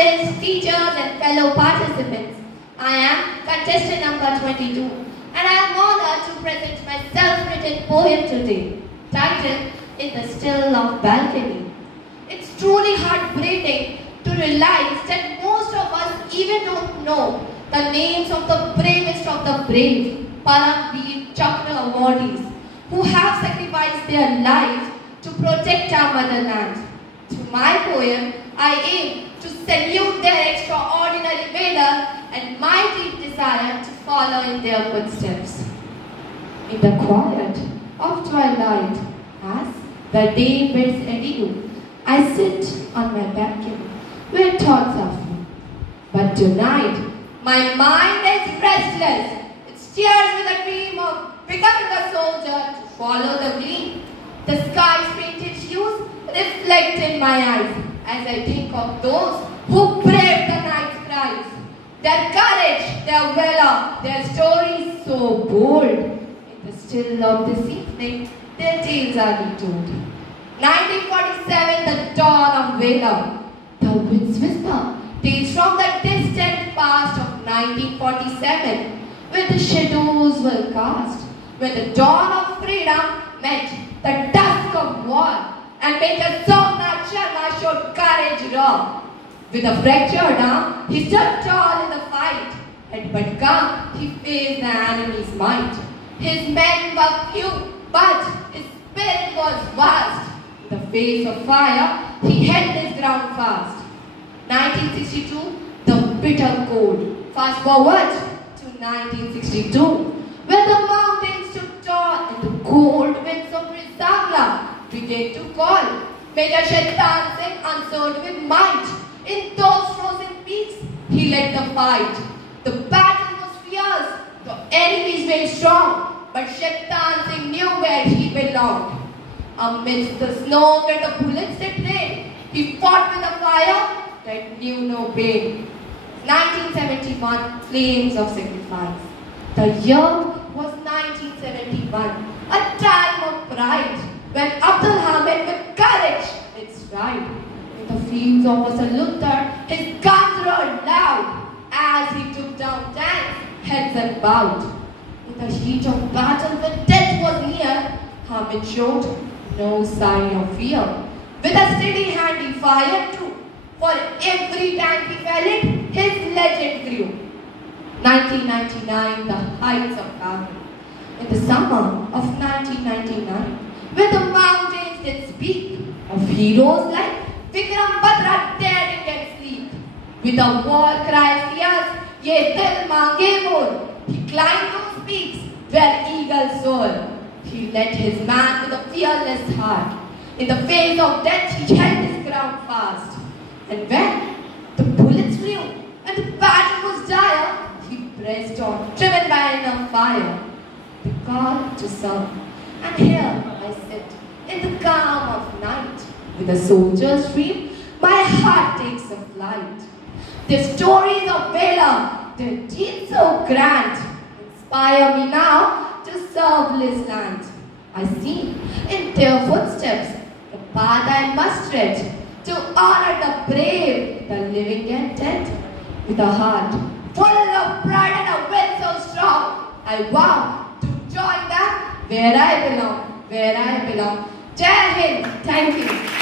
Parents, teachers and fellow participants, I am contestant number 22 and I am honored to present my self-written poem today, titled In the Still of Balcony. It's truly heartbreaking to realize that most of us even don't know the names of the bravest of the brave, Paramveer Chakra awardees, who have sacrificed their lives to protect our motherland. Through my poem, I aim to salute their extraordinary valor and my deep desire to follow in their footsteps. In the quiet of twilight, as the day bids adieu, I sit on my balcony where thoughts are free. But tonight, my mind is restless. It stares with a dream of becoming a soldier to follow the gleam. The sky's painted hues reflect in my eyes as I think of those who braved the night's cries. Their courage, their valor, their stories so bold. In the still of this evening, their tales are retold. 1947, the dawn of valor. The winds whisper tales from the distant past of 1947, where the shadows were cast, where the dawn of freedom met the dusk of war, and Major Somnath Sharma showed courage raw. With a fractured arm, he stood tall in the fight, and but calm, he faced the enemy's might. His men were few, but his spirit was vast. In the face of fire, he held his ground fast. 1962, the bitter cold. Fast forward to 1962, where the mountains stood tall and the cold winds of Rizangla began to call. Major Shaitan Singh answered with might. In those frozen peaks, he led the fight. The battle was fierce, the enemies were strong, but Shaitan Singh knew where he belonged. Amidst the snow where the bullets did rain, he fought with a fire that knew no pain. 1971, Flames of Sacrifice. The year was 1971, a time of pride, when Abdul Hamid with courage did stride. In the fields of Wasaluttar, his guns roared loud as he took down tanks, heads and bowed. In the heat of battle when death was near, Hamid showed no sign of fear. With a steady hand he fired too. For every tank he felled, his legend grew. 1999, the heights of Kargil. In the summer of 1999, where the mountains did speak of heroes like Vikram Batra daring and sleep. With a war cry fierce, ye dil mange more, he climbed those peaks where eagles soar. He led his man with a fearless heart. In the face of death, he held his ground fast. And when the bullets flew and the battle was dire, he pressed on, driven by inner fire. The call to serve. And here I sit in the calm of night. With a soldier's dream, my heart takes a flight. Their stories of valor, their deeds so grand, inspire me now to serve this land. I see in their footsteps the path I must tread to honor the brave, the living and dead. With a heart full of pride and a will so strong, I vow to join them where I belong, where I belong. Jai Hind. Thank you.